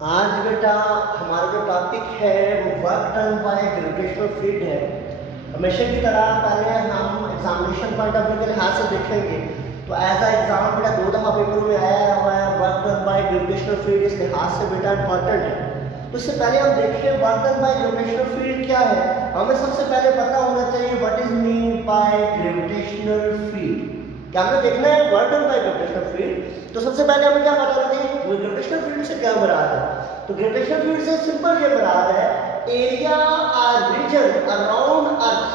आज बेटा हमारा जो टॉपिक है वो work done by gravitational field है। हमेशा की तरह पहले हम एग्जामिनेशन पॉइंट ऑफ व्यू के लिहाज से देखेंगे तो एज अ एग्जाम बेटा 2 दफ़ा पेपर में आया हुआ है work done by gravitational field, इस लिहाज से बेटा इंपॉर्टेंट है। तो इससे पहले हम देखें work done by gravitational field क्या है। हमें सबसे पहले पता होना चाहिए what is mean by gravitational field. क्या हमें देखना है work done by gravitational field, तो सबसे पहले हमें क्या पता होना चाहिए ग्रेविटेशनल फील्ड से क्या मुराद है। तो ग्रेविटेशनल फील्ड से सिंपल ये मुराद है एरिया और region around earth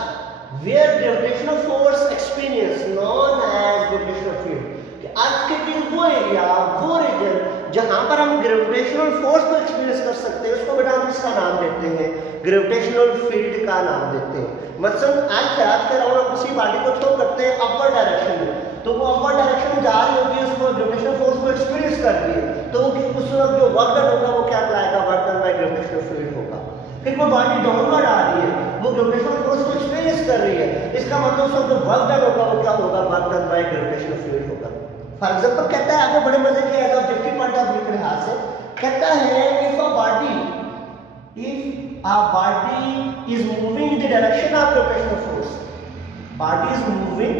where gravitational force experience known as gravitational field. कि अर्थ के इर्द वो एरिया वो रीजन जहां पर हम ग्रेविटेशनल फोर्स को एक्सपीरियंस कर सकते हैं उसको बेटा हम इसका नाम देते हैं ग्रेविटेशनल फील्ड का नाम देते हैं। मतलब अर्थ है, अर्थ के अराउंड हम किसी बॉडी को थ्रो करते हैं अपवर्ड डायरेक्शन में, तो वो अपवर्ड डायरेक्शन में जा रही होगी, उसको ग्रेविटेशनल फोर्स को एक्सपीरियंस कर रही है, तो उस वक्त जो वर्क डन होगा वो क्या कहलाएगा, work done by gravitational field होगा। फिर वो बॉडी डाउनवर्ड आ रही है, वो ग्रेविटेशनल फोर्स को एक्सपीरियंस कर रही है, इसका मतलब उस वक्त जो वर्क डन होगा वो क्या होगा, work done by gravitational field होगा। फॉर एग्जांपल कहता है, आपको बड़े मजे के as objective point of view के लिहाज से कहता है if a body is moving in the direction of gravitational force, body is moving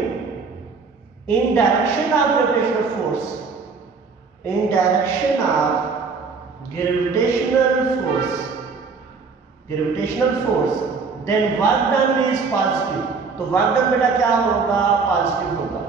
in direction of gravitational force, in direction of gravitational force, then work done is positive। तो work done बेटा क्या होगा, positive होगा।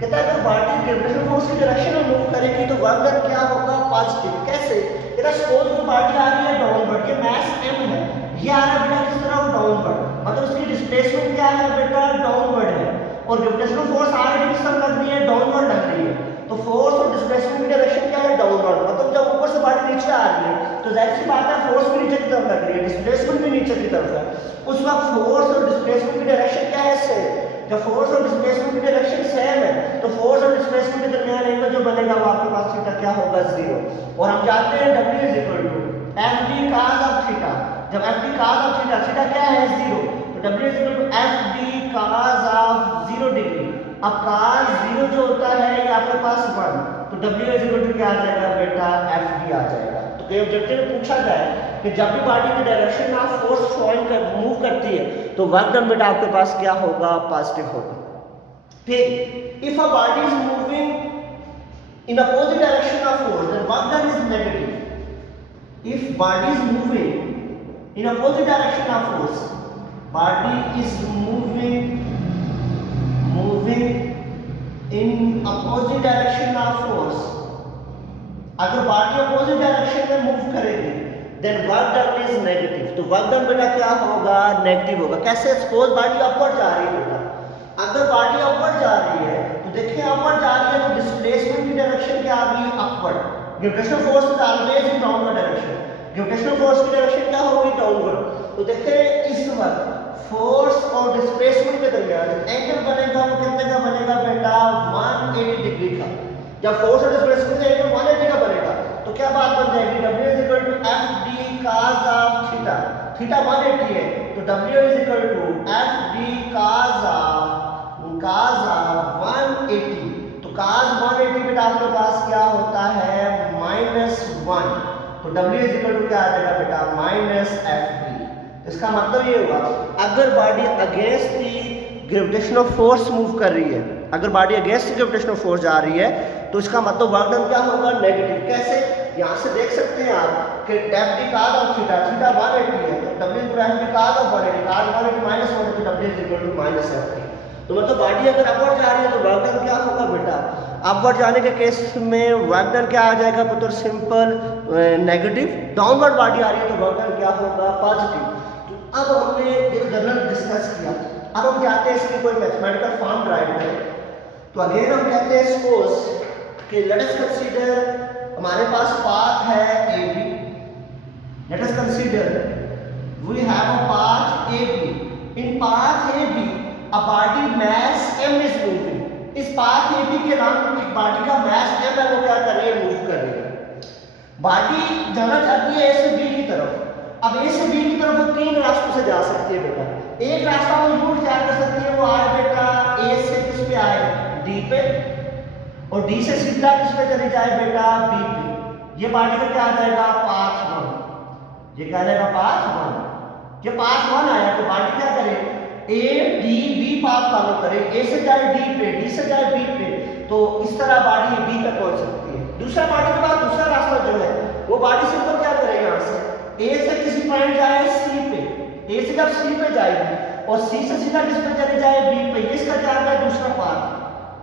कहता है अगर body gravitational force की direction में मूव करेगी तो वर्क डन क्या होगा, पॉजिटिव। कैसे? कहता सपोज कोई बॉडी आ रही है डाउनवर्ड, ये मास m है, ये आ रहा है बेटा किस तरफ, डाउनवर्ड, मतलब उसकी डिस्प्लेसमेंट क्या है बेटा, डाउनवर्ड है, और ग्रेविटेशनल फोर्स ऑलरेडी किस तरफ लग रही है, डाउनवर्ड लग रही है, तो फोर्स और डिस्प्लेसमेंट की डायरेक्शन क्या है, डाउनवर्ड। मतलब जब ऊपर से बॉडी नीचे आ रही है तो जाहिर सी बात है फोर्स भी नीचे की तरफ लग रही है, डिस्प्लेसमेंट भी नीचे की तरफ है, उस वक्त फोर्स और डिस्प्लेसमेंट की डायरेक्शन क्या है, सेम। जब फोर्स और डिस्प्लेसमेंट की डायरेक्शन सेम है तो फोर्स और डिस्प्लेसमेंट के दरमियान एंगल जो बनेगा वो आपके पास थीटा क्या होगा, 0। और हम जानते हैं W is equal to FD cos of theta. जब FD cos of theta, theta क्या है, 0, तो W is equal to FD cos of 0 degree. अब cos 0 जो होता है ये आपके पास 1, तो W इज इक्वल टू क्या आ जाएगा बेटा, FD आ जाएगा। तो कई ऑब्जेक्टिव में पूछा जाए कि जब भी बॉडी की डायरेक्शन ऑफ फोर्स मूव करती है तो वर्क डन बेटा आपके पास क्या होगा, पॉजिटिव होगा। फिर if a body is moving in opposite direction of force then work done is negative. If body is moving in opposite direction of force, body is moving in opposite direction of force, अगर body opposite direction में move करेगी then work done is negative. तो work done बेटा क्या होगा, negative होगा। कैसे? Suppose body upward जा रही है बेटा, अगर बॉडी अपवर्ड जा रही है तो देखिए अपवर्ड जा रही है तो डिस्प्लेसमेंट की डायरेक्शन क्या आ गई, upward. Gravitational force is always in downward direction, gravitational force की डायरेक्शन क्या होगी, डाउनवर्ड। तो देखिए इस वक्त फोर्स और डिस्प्लेसमेंट के दरमियान एंगल बनेगा वो कितने का बनेगा बेटा, 180 डिग्री का। जब फोर्स और डिस्प्लेसमेंट का एंगल 180 का बनेगा तो क्या बात बन जाएगी, W is equal to FD cos of theta, theta 180 है तो W is equal to FD cos of 180। तो cos 180 बेटा आपके पास क्या होता है, -1, तो W इज इक्वल टू क्या आ जाएगा बेटा, -FD। इसका मतलब ये हुआ अगर body against the gravitational force move कर रही है, अगर बॉडी अगेंस्ट ग्रेविटेशनल फोर्स जा रही है तो इसका मतलब वर्क डन क्या होगा, नेगेटिव। कैसे? यहाँ से देख सकते हैं आप कि FD cos of theta, theta 180 है तो W is FD cos of 180, cos 180 -1 तो W is equal to -FD। तो मतलब बॉडी अगर अपवर्ड जा रही है तो वर्क डन क्या होगा बेटा, अपवर्ड जाने के केस में वर्क डन क्या आ जाएगा पुत्र, सिंपल नेगेटिव। डाउनवर्ड बॉडी आ रही है तो वर्क डन क्या होगा, पॉजिटिव। तो अब हमने ये जनरल डिस्कस किया, अब हम चाहते हैं इसकी कोई मैथमेटिकल फॉर्म ड्राइव करें। तो अगेन हम कहते हैं सपोज कि लेट अस कंसीडर हमारे पास पाथ है AB, let us consider we have a path AB, in path AB a body mass m is moving. इस पाथ AB के नाम एक बॉडी का मास m है, वो क्या कर रही है, मूव कर रही है। बॉडी जाना चाहती है A से B की तरफ, अब A से B की तरफ वो 3 रास्तों से जा सकती है बेटा। एक रास्ता वो यूज क्या कर सकती है, वो आए बेटा A से किस पे आए, D पे, और D से सीधा किस पे चली जाए बेटा, B पे। ये बॉडी का क्या आ जाएगा, पाथ ये क्या आ जाएगा पाथ 1। जब पाथ 1 आया तो बाडी क्या करे, A D B path follow करे, ए से जाए डी पे, डी से जाए बी पे, तो इस तरह बाडी बी तक पहुंच सकती है। दूसरा बाडी के बाद दूसरा रास्ता जो है वो बाडी सिंपल क्या करेगा, यहाँ से ए से किसी पॉइंट जाए सी पे, ए से जब सी पे जाएगी और सी से सीधा किस पे चले जाए बी पे, ये इसका क्या आ गया दूसरा पाथ,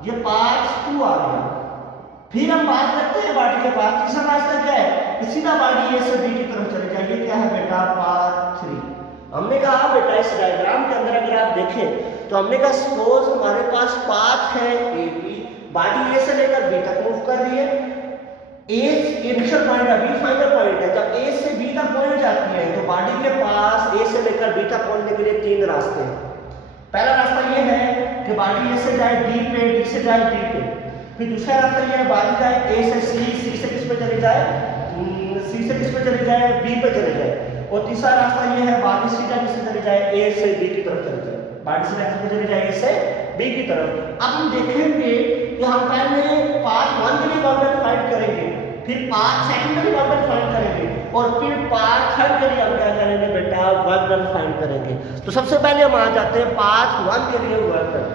ये पाथ 2 आ गया। फिर हम बात करते हैं बाडी के पास तीसरा रास्ता क्या है कि सीधा बाडी ए से बी की तरफ चले जाए, ये क्या है बेटा पाथ 3। हमने कहा बेटा इस डायग्राम के अंदर अगर आप देखें तो हमने कहा सपोज हमारे पास पाथ है ए बी, बाडी ए से लेकर बी तक मूव कर रही है, ए इनिशियल पॉइंट है, बी फाइनल पॉइंट है। जब ए से बी तक पहुंच जाती है तो बाडी के पास ए से लेकर बी तक पहुंचने के लिए 3 रास्ते हैं। पहला रास्ता ये है कि बाडी ए से जाए डी पे, डी से जाए डी पे। फिर दूसरा रास्ता ये है बाडी जाए ए से सी, सी से किस पे चले जाए, सी से किस पे चले जाए, बी पे चले जाए। और तीसरा रास्ता ये है बाडी सीधा किस पे चले जाए, ए से बी की तरफ चले जाए, बाडी सीधा किस पे चले जाए, ए से बी की तरफ। अब हम देखेंगे कि हम पहले पाथ 1 के लिए कॉर्डिनेट फाइंड करेंगे, फिर पाथ सेकंड के लिए कॉर्डिनेट फाइंड करेंगे और फिर पाथ थर्ड के लिए हम क्या करेंगे बेटा वर्क डन फाइंड करेंगे। तो सबसे पहले हम आ जाते हैं पाथ 1 के लिए work done.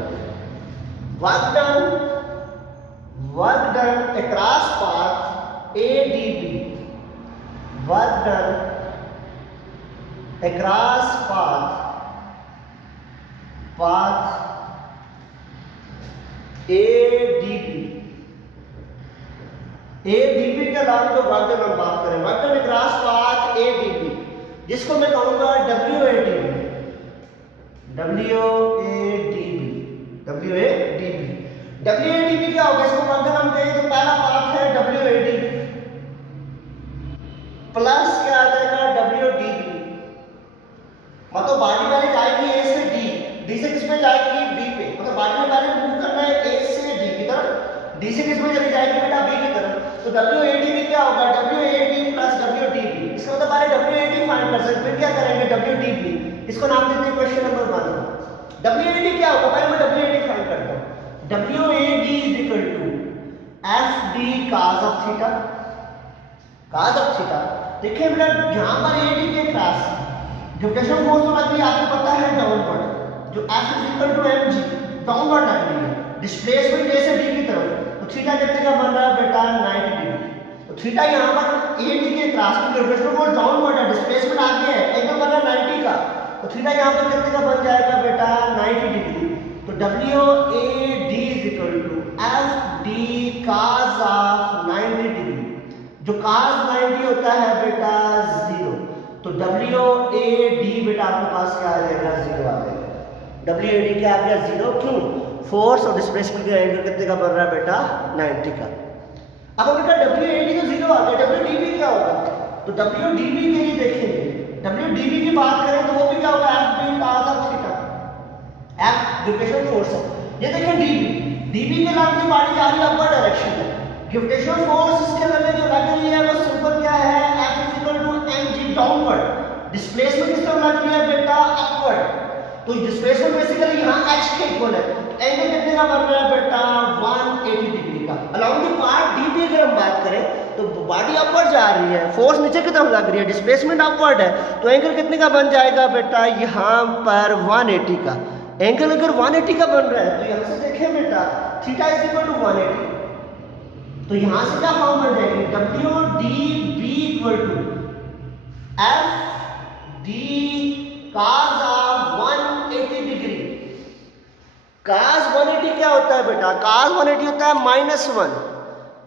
Work done across path A D B, work done across path ADB के अलावा जो वर्क डन हम बात करें, work done across path ADB जिसको मैं कहूंगा WADB क्या होगा, इसको वर्क डन हम कहें तो पहला पाथ है WADB प्लस क्या आ जाएगा WDB। मतलब बाडी पहले जाएगी ए से डी, डी से किस पे जाएगी बी पे, मतलब बाडी में पहले मूव करना है ए से डी की तरफ, डी से किस पे चली जाएगी बेटा बी की तरफ। तो WADB क्या होगा WAD प्लस WDB, इसका मतलब पहले WAD फाइंड कर सकते हैं, फिर क्या करेंगे WDB, इसको नाम देते हैं क्वेश्चन नंबर 1। WAD क्या होगा, पहले मैं WAD फाइंड करता हूं। WAD is equal to FD cos of theta, cos of theta. देखिए बेटा यहां पर AD के क्लास ग्रेविटेशनल फोर्स तो लग रही है आपको पता है डाउनवर्ड, जो F is equal to mg downward लग रही है, डिस्प्लेसमेंट ए से डी की तरफ, तो थीटा कितने का बन रहा है बेटा 90 डिग्री। तो थीटा यहां पर ए डी के क्रॉस में ग्रेविटेशनल फोर्स डाउनवर्ड है, डिस्प्लेसमेंट आगे है, एंगल बन रहा है 90 का, तो थीटा यहां पर कितने का बन जाएगा बेटा 90 डिग्री। तो WAD is equal to FD cos of 90 degree, जो cos 90 होता है बेटा 0, तो WAD बेटा आपके पास क्या आ जाएगा 0 आ जाएगा। WAD क्या आ गया 0, क्यों, फोर्स और डिस्प्लेसमेंट का एंगल कितने का बन रहा है बेटा 90 का। अब हमने कहा WAD तो 0 आ गया, WDB क्या होगा, तो WDB के लिए देखेंगे, WDB की बात करें तो वो भी क्या होगा FD cos of theta, F gravitational force है। ये देखें DB के नाम की बाडी जा रही है अपवर्ड डायरेक्शन में, ग्रेविटेशनल फोर्स इसके अंदर जो लग रही है वो सिंपल क्या है F is equal to mg downward, displacement किस तरफ लग रही है बेटा अपवर्ड, तो डिस्प्लेसमेंट बेसिकली यहां h के इक्वल है, एंगल कितने का बन रहा है बेटा 180 डिग्री का। अलोंग द पाथ DB अगर हम बात करें तो बॉडी अपवर्ड जा रही है, फोर्स नीचे की तरफ लग रही है, डिस्प्लेसमेंट अपवर्ड है, तो एंगल कितने का बन जाएगा बेटा यहां पर 180 का। एंगल अगर 180 का बन रहा है तो यहां से देखें बेटा थीटा इज इक्वल टू 180, तो यहां से क्या फॉर्म बन जाएगी WDB equal to FD cos of 180 degree. cos 180 क्या होता है बेटा, cos 180 होता है -1,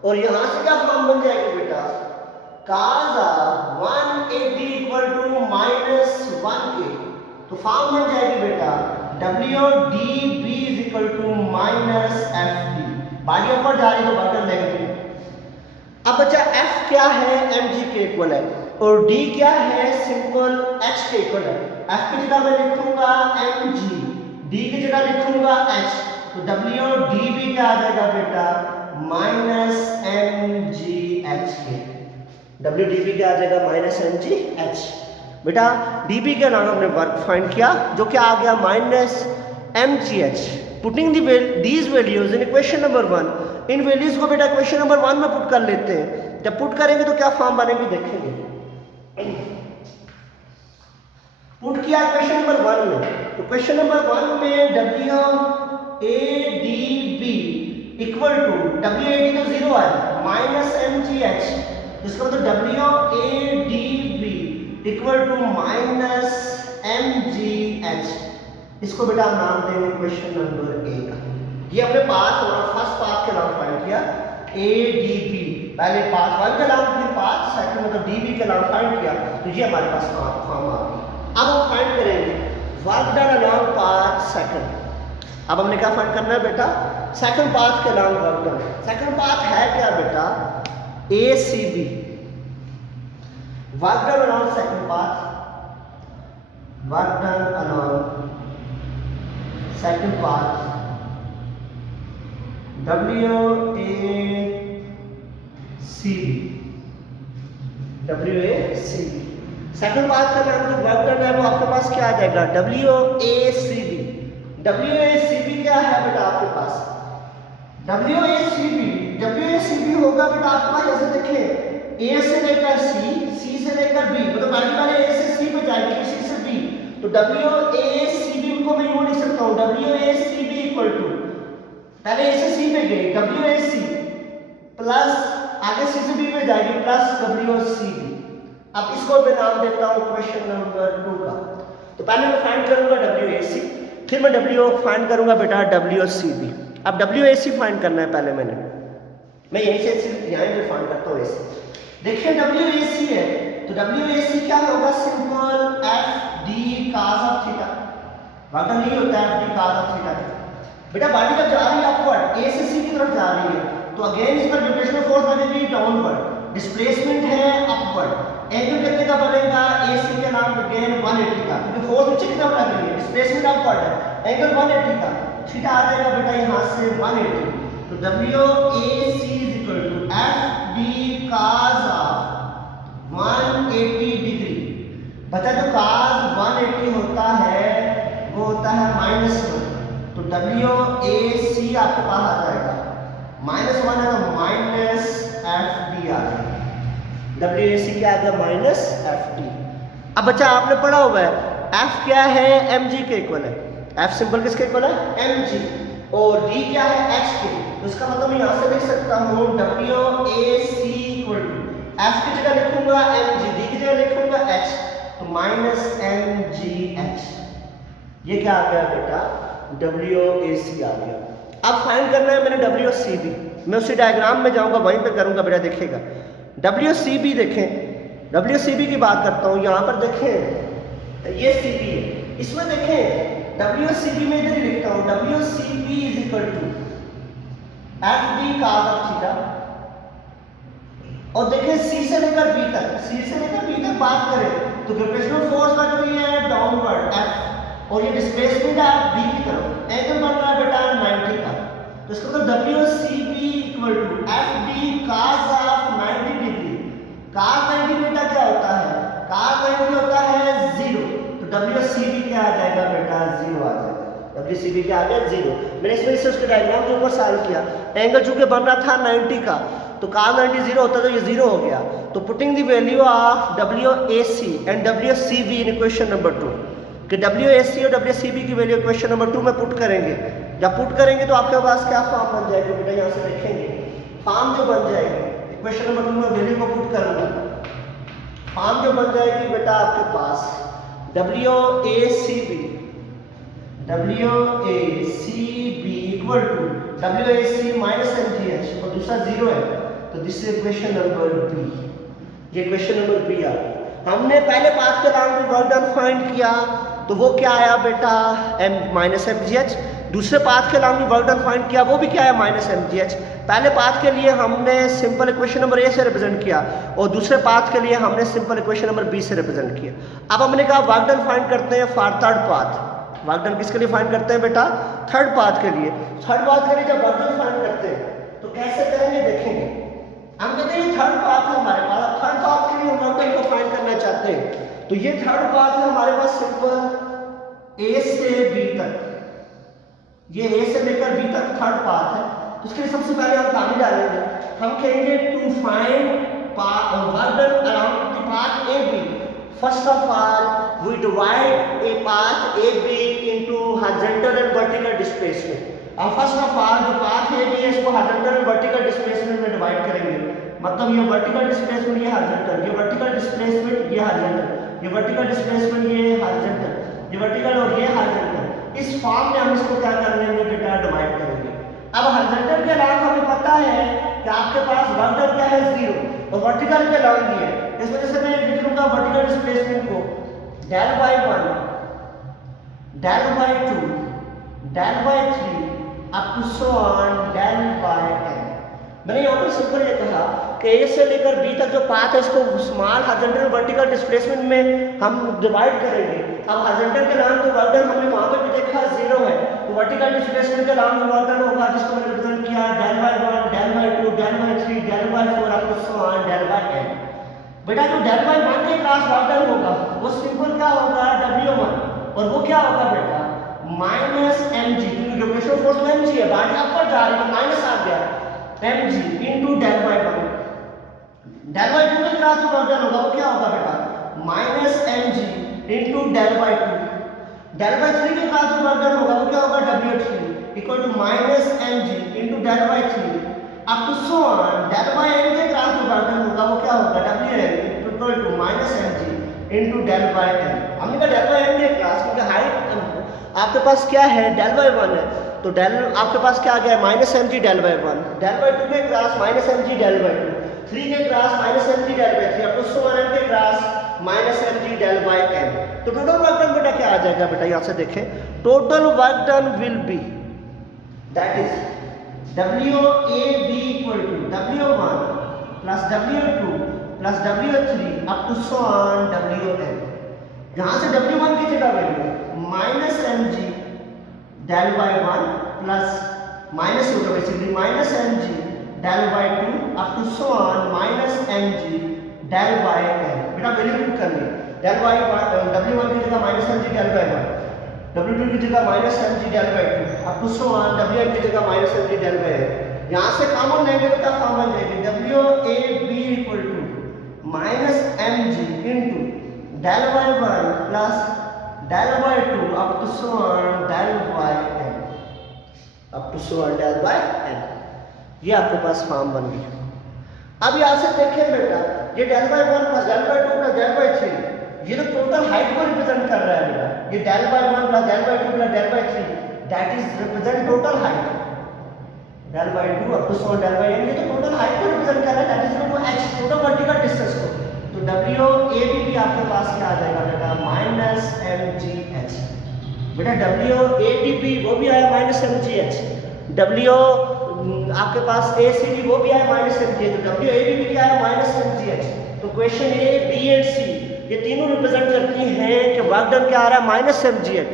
और यहां से क्या फॉर्म बन जाएगी बेटा cos of 180 equal to -1k, तो फॉर्म बन जाएगी बेटा WDB is equal to -FD, body ऊपर जा रही है तो बटन नेगेटिव। अब बच्चा F क्या है mg के इक्वल है और D क्या है सिंपल h के इक्वल है। F की जगह मैं लिखूंगा mg, D की जगह लिखूंगा h, तो WDB क्या आ जाएगा बेटा -mgh के, WDB क्या आ जाएगा -mgh। बेटा DB के नाम हमने वर्क फाइंड किया जो क्या आ गया -mgh। Putting these values in equation number 1, in values को बेटा इक्वेशन नंबर 1 में पुट कर लेते हैं। जब पुट करेंगे तो क्या फॉर्म बनेगी देखेंगे। पुट किया क्वेश्चन नंबर 1 में, तो क्वेश्चन नंबर 1 में W A D B equal to W A D तो जीरो है माइनस एम जी एच, इसका मतलब W A D B equal to minus M G H. इसको बेटा हम नाम देंगे क्वेश्चन नंबर ए का। ये हमने पाथ और फर्स्ट पाथ के नाम फाइंड किया ए डी बी, पहले पाथ 1 का नाम फिर पाथ सेकंड मतलब डी बी का नाम फाइंड किया, तो ये हमारे पास फॉर्म आ गया। अब हम फाइंड करेंगे work done along path second. अब हमने क्या फाइंड करना है बेटा, सेकंड पाथ के along work done. Second path है क्या बेटा, A C B, work done along second path, work done along second path W A C B, W A C B. Second path का नाम जो वर्क डन है वो आपके पास क्या आ जाएगा, W A C B. W A C B क्या है बेटा आपके पास, W A C B, W A C B होगा बेटा आपके पास, जैसे देखिए ए से लेकर सी, सी से लेकर बी, मतलब पहले वाले ए से सी पे जाएगी, सी से बी, तो डब्ल्यू ए सी बी को मैं यूं लिख सकता हूं, W A C B equal to, पहले ए से सी पे गए डब्ल्यू ए सी प्लस आगे सी से बी पे जाएगी प्लस डब्ल्यू सी बी। अब इसको मैं नाम देता हूं क्वेश्चन नंबर 2 का। तो पहले मैं फाइंड करूंगा डब्ल्यू ए सी, फिर मैं डब्ल्यू फाइंड करूंगा बेटा डब्ल्यू सी बी। अब डब्ल्यू ए सी फाइंड करना है पहले मैं यहीं से सिर्फ यहीं पे फाइंड करता हूं ऐसे। देखिए डब्ल्यू ए सी है, तो डब्ल्यू ए सी क्या होगा, simple F D cos of theta, वादा नहीं होता है F D cos of theta. बेटा बॉडी जब जा रही है अपवर्ड ए से सी की तरफ जा रही है, तो अगेन इस पर ग्रेविटेशनल फोर्स लगेगी डाउनवर्ड, डिस्प्लेसमेंट है अपवर्ड, एंगल कितने का बनेगा ए सी के नाम अगेन 180 का, क्योंकि फोर्स नीचे की तरफ लग रही है, डिस्प्लेसमेंट अपवर्ड है, एंगल 180 का, थीटा आ जाएगा बेटा यहां से 180। तो W A C is equal to F D cos of 180 degree. बचा जो cos 180 होता है वो होता है -1, तो डब्ल्यू ए सी आपके पास आ जाएगा -1 है तो माइनस एफ डी आ जाएगा, डब्ल्यू ए सी क्या आ गया माइनस एफ डी। अब बच्चा आपने पढ़ा हुआ है एफ क्या है एम जी के इक्वल है, एफ सिंपल किसके इक्वल है एम जी, और डी क्या है एच के, तो इसका मतलब मैं यहां से लिख सकता हूं W A C equal to F की जगह लिखूंगा एम जी, डी की जगह लिखूंगा एच, तो माइनस एम जी एच। ये क्या आ गया बेटा डब्ल्यू ए सी आ गया। अब फाइंड करना है मैंने डब्ल्यू सी बी, मैं उसी डायग्राम में जाऊंगा वहीं पे करूंगा बेटा, देखिएगा डब्ल्यू सी बी देखें, डब्ल्यू सी बी की बात करता हूं, यहां पर देखें ये सी बी है, इसमें देखें डब्ल्यू सी बी में इधर ही लिखता हूं W C B is equal to F D cos of theta, और देखें सी से लेकर बी तक, सी से लेकर बी तक बात करें तो ग्रेविटेशनल फोर्स लग रही है डाउनवर्ड एफ, और ये डिस्प्लेसमेंट है बी की तरफ, एंगल बन रहा है बेटा 90 का, तो इसका मतलब W C B equal to F D cos of 90 degree. cos 90 बेटा क्या होता है, cos 90 होता है 0, तो डब्ल्यू सी बी क्या आ जाएगा बेटा 0 आ जाएगा, डब्ल्यू सी बी क्या आ गया 0। मैंने इस वजह से उसके डायग्राम के ऊपर सॉल्व किया, एंगल चूंकि बन रहा था 90 का, तो cos 90 0 होता तो ये 0 हो गया, तो putting the value of W A C and W C B in equation number 2, कि डब्ल्यू ए सी और डब्ल्यू सी बी की वैल्यू इक्वेशन नंबर 2 में पुट करेंगे। जब पुट करेंगे तो आपके पास क्या फॉर्म बन जाएगा बेटा, यहाँ से देखेंगे फॉर्म जो बन जाएगी इक्वेशन नंबर 2 में वैल्यू को पुट करूंगा, फॉर्म जो बन जाएगी बेटा आपके पास W A C B, W A C B equal to W A C minus M G H, और दूसरा 0 है, तो this is equation number B. ये इक्वेशन नंबर बी आ गई। हमने पहले पाथ के नाम में वर्क डन फाइंड किया, तो वो क्या आया बेटा M minus M G H. दूसरे पाथ के नाम में वर्क डन फाइंड किया, वो भी क्या है माइनस एम जी एच। पहले पाथ के लिए हमने सिंपल इक्वेशन नंबर ए से रिप्रेजेंट किया, और दूसरे पाथ के लिए हमने सिंपल इक्वेशन नंबर बी से रिप्रेजेंट किया। अब हमने कहा वर्क डन फाइंड करते हैं for third path. Work done किसके लिए फाइंड करते हैं बेटा, थर्ड पाथ के लिए। थर्ड पाथ के लिए जब वर्क डन फाइंड करते हैं तो कैसे करेंगे देखेंगे। हम कहते हैं थर्ड पाथ है हमारे पास, थर्ड पाथ के लिए हम वर्क डन को फाइंड करना चाहते हैं, तो ये थर्ड पाथ है हमारे पास सिंपल ए से बी तक, ये ए से लेकर बी तक थर्ड पाथ है। तो उसके लिए सबसे पहले हम कहानी डालेंगे, हम कहेंगे to find work done around the path A B First of all, we divide a path AB into horizontal and vertical displacement. अब फर्स्ट ऑफ ऑल जो पाथ AB है इसको horizontal and vertical displacement में divide करेंगे. मतलब ये vertical displacement, ये horizontal, ये वर्टिकल डिस्प्लेसमेंट, ये हॉरिजॉन्टल, ये वर्टिकल डिस्प्लेसमेंट, ये हॉरिजॉन्टल, ये वर्टिकल और ये हॉरिजॉन्टल. इस फॉर्म में हम इसको क्या कर लेंगे बेटा, डिवाइड करेंगे. अब हॉरिजॉन्टल के अलॉन्ग हमें पता है कि आपके पास वर्क डन क्या है 0 और वर्टिकल के अलॉन्ग ही है. इस वजह से मैं लिख लूंगा वर्टिकल डिस्प्लेसमेंट को del by 1, del by 2, del by 3 up to so on del by n. मैंने यहाँ पर सिंपल ये कहा कि A से लेकर B तक जो पाथ है इसको स्मॉल हॉरिजॉन्टल वर्टिकल डिस्प्लेसमेंट में हम डिवाइड करेंगे. अब हॉरिजॉन्टल के अलॉन्ग तो वर्क डन हमने वहाँ पे भी देखा 0 है, तो वर्टिकल डिस्प्लेसमेंट के अलॉन्ग वर्क डन होगा जिसको मैंने रिप्रेजेंट किया del by 1, del by 2, del by 3, del by 4 up to so on del by n. बेटा जो del by 1 के क्रॉस वर्क डन होगा वो सिंपल क्या होगा W1 और वो क्या होगा बेटा माइनस mg, क्योंकि ग्रेविटेशनल फोर्स तो mg है, बाकी ऊपर जा रही है तो माइनस आ गया mg into del by 1. del by 2 के क्रॉस जो वर्क डन होगा वो क्या होगा बेटा minus mg into del by 2. del by 3 के क्रॉस जो वर्क डन होगा वो क्या होगा W3 equal to minus mg into del by 3 up to so on del by n के क्रॉस जो वर्क डन होगा वो क्या होगा Wn equal to minus mg into del by n. हमने कहा del by n के क्रॉस क्योंकि हाइट आपके पास क्या है del by 1 है, तो del आपके पास क्या आ गया minus mg del by 1, del by 2 के cross minus mg del by 2, 3 के cross minus mg del by 3 up to so on n के cross minus mg del by n. तो टोटल वर्क डन बेटा क्या आ जाएगा बेटा, यहाँ से देखें total work done will be that is WAB equal to W1 plus W2 plus W3 up to so on WN. यहाँ से W1 की जगह value minus mg del by 1 plus minus होगा basically minus mg del by 2 up to so on minus mg del by n. बेटा value put करनी del by 1 W1 की जगह minus mg del by 1, W2 की जगह minus mg del by 2 up to so on Wn की जगह minus mg del by n. यहाँ से कॉमन लेंगे तो क्या फॉर्म बन जाएगी WAB equal to minus mg into del by 1 plus del by 2 up to so on del by n, up to so on del by n. ये आपके पास form बन गई. अब यहाँ से देखें बेटा ये del by 1 plus del by 2 plus del by 3 ये तो टोटल हाइट को रिप्रेजेंट कर रहा है बेटा. ये del by 1 plus del by 2 plus del by 3 that is represent total height. del by 2 up to so on del by n ये तो टोटल हाइट को रिप्रेजेंट कर रहा है, that is to h total vertical distance को. तो WAB भी आपके पास क्या आ जाएगा बेटा माइनस mgh. बेटा WADB वो भी आया माइनस mgh, W आपके पास ACD वो भी आया माइनस mgh, तो WAB भी क्या है माइनस mgh. तो question A, B and C ये तीनों रिप्रेजेंट करती हैं कि वर्क डन क्या आ रहा है minus mgh,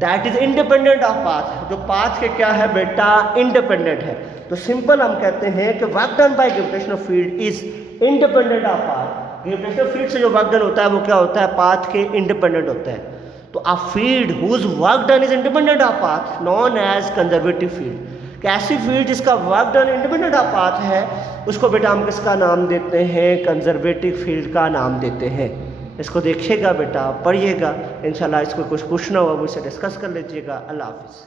that is independent of path. जो पाथ के क्या है बेटा इंडिपेंडेंट है. तो सिंपल हम कहते हैं कि work done by gravitational field is independent of path. Gravitational field से जो वर्क डन होता है वो क्या होता है पाथ के इंडिपेंडेंट होता है. तो a field whose work done is independent of path known as conservative field. ऐसी फील्ड जिसका work done independent of path है उसको बेटा हम किसका नाम देते हैं कंजर्वेटिव फील्ड का नाम देते हैं. इसको देखिएगा बेटा, पढ़िएगा, इंशाल्लाह इसको कुछ पूछना होगा मुझसे डिस्कस कर लीजिएगा. अल्लाह हाफिज़.